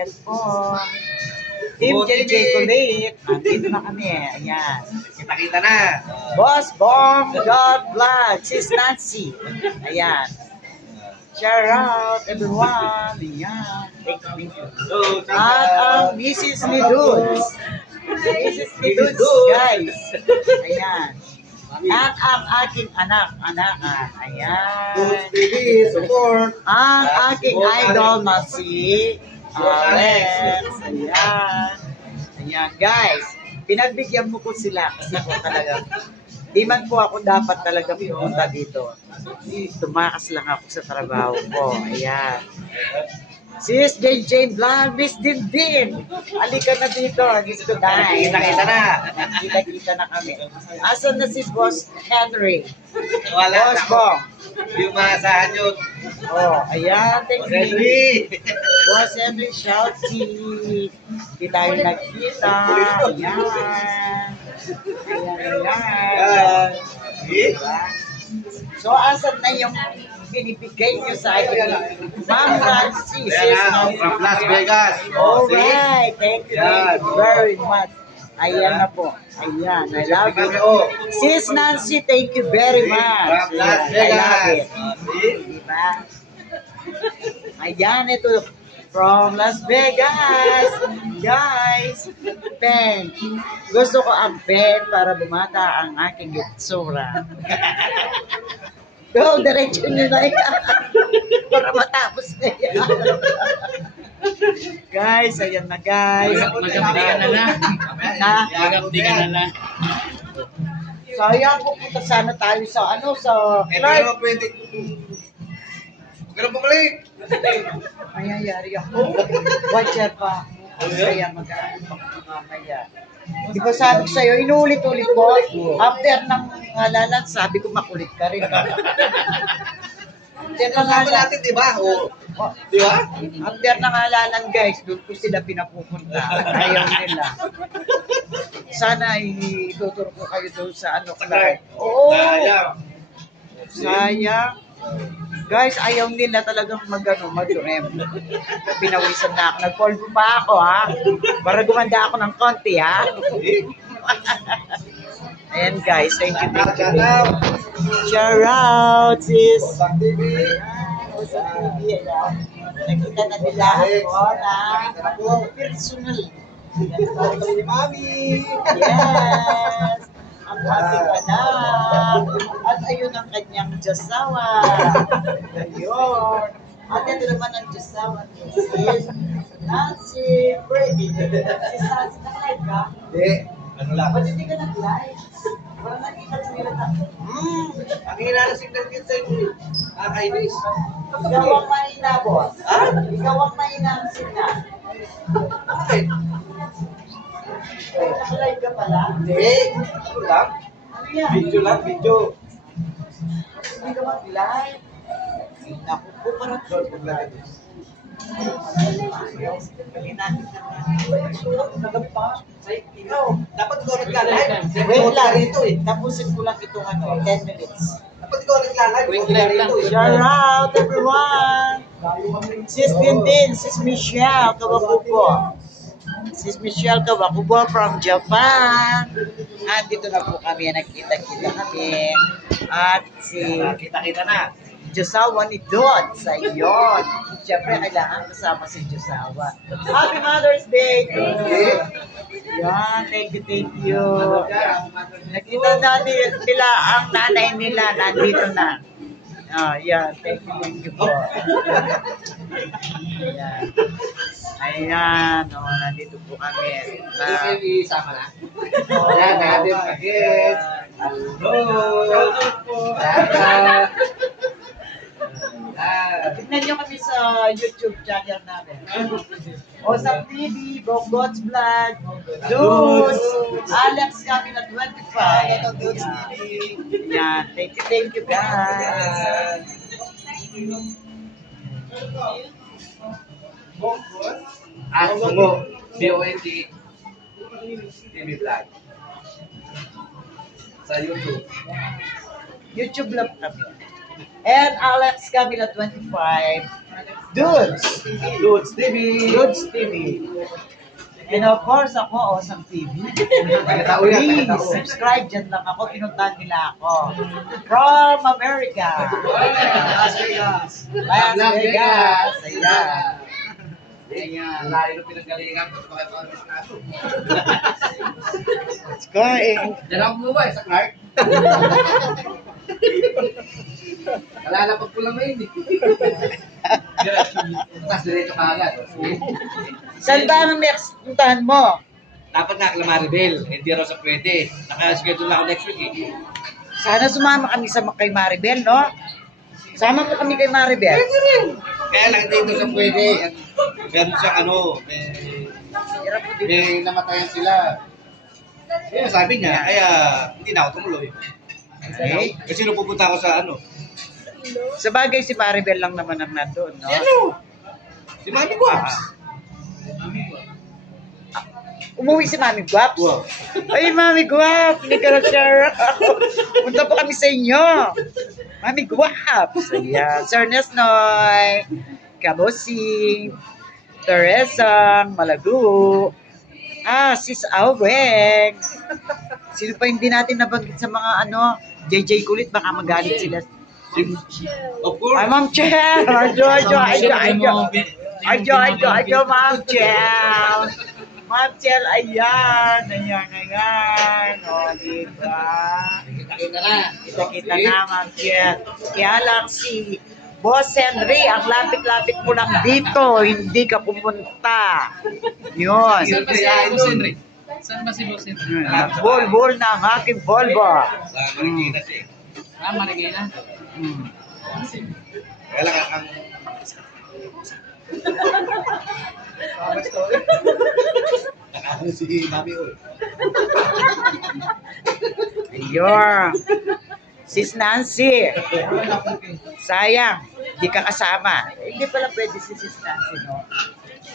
Ayan po. Team JJ Kulit. Andito na kami. Ayan. Kita-kita na. Boss Bomb God Vlog. Sis Nancy. Ayan. Shout out everyone. Ayan. Thank you. At Mrs. ni Dudes. Mrs. ni Dudes, guys. Ayan. At ang aking anak. Ayan. TV, support. Ang aking idol na si Alex. Ayan. Ayan, guys. Pinagbigyan mo ko sila kasi po talaga. Di man po ako dapat talaga pumunta dito. Tumakas lang ako sa trabaho ko. Ayan. Sis JJ Vlog, Miss Dindin. Halika na dito. Dito na. Kita-kita na. Kita-kita na kami. Asan na si Boss Henry? Wala Boss na. Bong. Yung maasahan yun. Oh, ayan. Thank you. Henry. Boss Henry, shout Di tayo nagkita. Ayan. Ayan. Diba? So, asan na yung binibigay nyo sa akin? Ma'am Francis. From Las Vegas. Alright. Thank you very much. Ayan na po. Ayan. I love you. Sis Nancy, thank you very much. From Las I love it. Vegas. Diba? Ayan, ito. From Las Vegas. Guys, pen. Gusto ko ang pen para bumata ang aking itsura. Go, diretso nyo na yan. Para matapos na yan. Guys, ayan na guys. Magkapdi ka na lang. Magkapdi ka na lang. So, ayan, pupunta sana tayo sa sa Ito Clark. naman pwede. Huwag ka na bumalik. Mayayari ako. Watcher pa. Kaya mag-ano mamaya. Di ba sabi ko sa'yo, inuulit-ulit ko. After ng halalan, sabi ko makulit ka rin. After ng Kasama halalan, natin, di ba? Di ba? after ng halalan, guys, doon ko sila pinapupunta. Ayaw nila. Sana ituturo ko kayo doon sa Clark. Oo. Sayang. Guys, ayaw nila talagang mag-rem. Pinawisan na ako. Nag-polvo pa ako, ha? Para gumanda ako ng konti, ha? Ayan, guys. Thank you. Shout out, sis. Nakita na nila ako na personal. Mami. Yes. Ang ating anak. At ayun ang kanyang Diyosawa. Ayun. At ito naman ang Diyosawa ni Sis Nancy Brady. Sis Nancy, naka-live ka? Hindi. Ano lang? Ba't hindi ka nag-live? Parang nakita nila na. Ang hina na signal yun sa inyo. Nakakainis. Ikaw ang mahina, boss. Ha? Ikaw ang mahina ang signal. Bakit? Naka-live ka pala? Hindi. Ano lang? Ano yan? Video lang, video. Hindi ka mag-live. Naku po, parang Ikaw, dapat ikaw nagla-live. Wait lang. Rito eh. Tapusin ko lang itong 10 minutes. Dapat ikaw nagla-live. Wait Ikaw lang. rito eh. Shout out everyone! Sis Tintin, Sis Michelle Kawakubo. Sis Michelle Kawakubo from Japan. At dito na po kami, nagkita-kita kami. At si Kita-kita na. Diyosawa ni Dod sa iyon. Siyempre, kailangan kasama si Diyosawa. Happy Mother's Day! Yan, thank you. Nakita natin nila, ang nanay nila, nandito na. Yan, thank you po. Ayan, nandito po kami. Isama na. Yan, natin again. Hello. Tignan nyo kami sa YouTube channel namin. Osap TV, Bonggots Vlog, Duz, Alex kami na 25. Duz TV. Yan, thank you guys. Bungo. BONG TV Vlog. Sa YouTube. YouTube lang kami. And Alex Camila 25. Dudes. Dudes TV. Dudes TV. And of course, ako, Osam TV. Tagatao yan, Please, tagatao. subscribe dyan lang ako. Pinuntahan nila ako. From America. Las Vegas. Las Vegas. Ayan. Ayan. Layo ng pinanggalingan. Bakit ako sa kaso? Let's go. Diyan mo ba sa Clark? Nalalapag ko lang ngayon eh. Tapos diretso ka agad. Saan ba ang next puntahan mo? Dapat na Maribel. Hindi raw sa pwede. Naka-schedule ako next week eh. Sana sumama kami sa kay Maribel, no? Sama mo kami kay Maribel. Kaya lang dito sa pwede. Meron siyang ano, Hirap mo dito. may namatayan sila. Kaya sabi niya, kaya hindi na ako tumuloy. Okay. Kasi nung pupunta ako sa ano, Sa bagay, si Maribel lang naman ang nandun, no? si Mami Guaps. Umuwi si Mami Guaps. Wow. Ay, Mami Guaps, hindi ka na-share ako. Punta po kami sa inyo. Mami Guaps. Ayan. Sir Nesnoy, Kabosing, Teresang, Malagu, Sis Aweng. Sino pa hindi natin nabanggit sa mga ano, JJ Kulit, baka magalit sila. Of course. Ay, Ma'am Chel! Arjo, Ma'am Chel! Ma'am Chel, ayan! Ayan. O, diba? Kita na. Kita na, Ma'am Chel. Kaya lang si Boss Henry, ang lapit-lapit mo lang dito, hindi ka pumunta. Yun. Saan ba si Boss Henry? Saan ba si Boss Henry? Bol na ang aking Volvo. Marikina siya. Marikina. Kaya lang ang... Nakakano si Mami Ol. Ayun. Sis Nancy. Sayang, di ka kasama. Hindi pala pwede si Sis Nancy, no?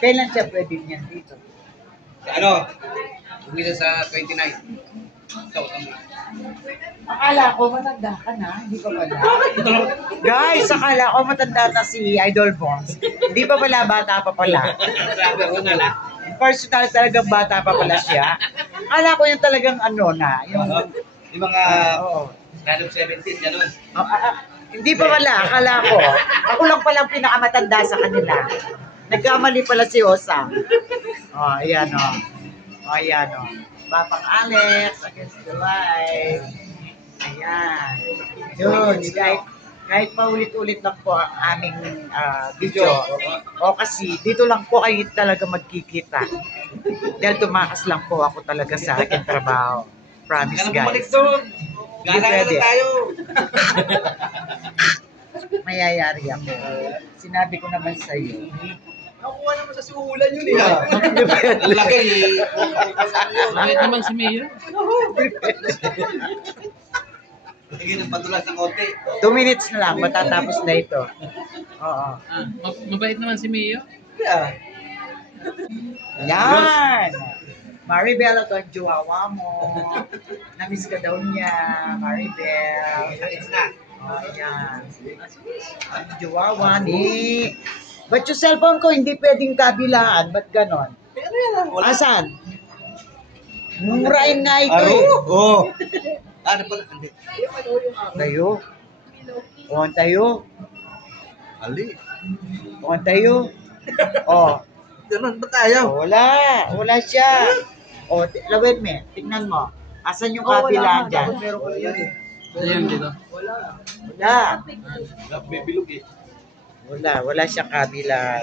Kailan siya pwede niyan dito? Ano? Umisa sa 29. Akala ko matanda ka na, hindi pa pala. Guys, akala ko matanda na si Idol Bones. Hindi pa pala, bata pa pala. Sabi ko na lang. Personal talagang bata pa pala siya. Akala ko yung talagang ano na, yung... Yung mga... Oo. Ganong 17, gano'n. Hindi pa pala, akala ko. Ako lang palang pinakamatanda sa kanila. Nagkamali pala si Osam. Oh, ayan o. Oh. Ayan o. Papang Alex against the light. Ayan. Yun, kahit paulit-ulit lang po ang aming video. O kasi dito lang po kayo talaga magkikita. Dahil tumakas lang po ako talaga sa aking trabaho. Promise, Bumalik guys. doon. Gala na pwede. tayo. Mayayari ako. Sinabi ko naman sa iyo. Nakuha naman sa simulan yun eh. Ang laki eh. Bakit naman si Mayor? Sige ng patulas ng konti. 2 minutes na lang, matatapos na ito. Oo. Mabait naman si Mayor? Yeah. Yan! Maribel, ito ang jowa mo. Namiss ka daw niya, Maribel. Oh, yan. Ang jowa ni... Ba't yung cellphone ko hindi pwedeng kabilaan? Ba't ganon? Pero yan wala. Asan? Murain nga ito eh. Oo. Ano pala? Hindi. Tayo. Huwag tayo. Ali. Huwag tayo. Oh. Ganun ba tayo? Wala. Wala siya. O, lawin mo. Tignan mo. Asan yung kabilaan dyan? Meron ko yan eh. Ayun dito. Wala. May bilog eh. Wala siyang kabilaan.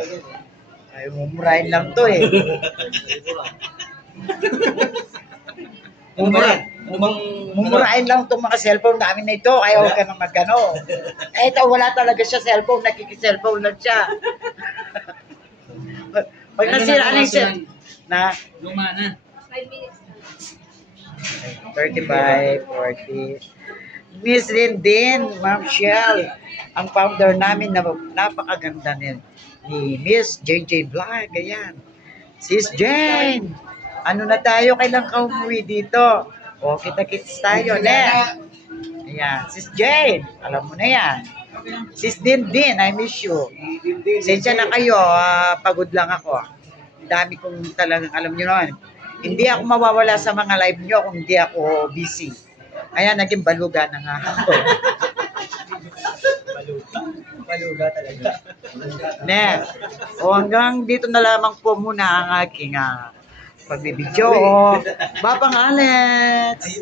Ay, mumurahin lang to eh. Ano ba yan? Ano bang... Mumurahin lang itong mga cellphone namin na ito. Kaya huwag ka nang magano. Eh, ito, wala talaga siya cellphone. Nakikicellphone lang siya. Pag nasira na yung cellphone. Na? Luma na. 35, 40. Miss Lindin, Ma'am Shell, ang founder namin na napakaganda ni Miss JJ Vlog, ayan. Sis Jane, ano na tayo, kailan ka umuwi dito? O, kita-kits tayo, ne? Ayan, Sis Jane, alam mo na yan. Sis Din, I miss you. Sensya na kayo, pagod lang ako. Dami kong talagang, alam nyo naman, hindi ako mawawala sa mga live nyo kung hindi ako busy. Ayan, naging baluga na nga ako. Baluga talaga. Ne. O hanggang dito na lamang po muna ang aking pagbibidyo. Babang Alex.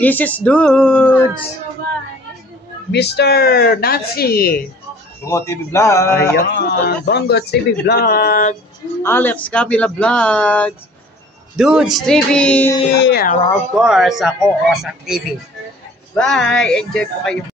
Mrs. Dudes. Mr. Nancy. Bungo TV Vlog. Ayan. Bongo TV Vlog. Alex Camila Vlog. Dudes TV. Of course, ako, Osang TV. Bye. Enjoy po kayo.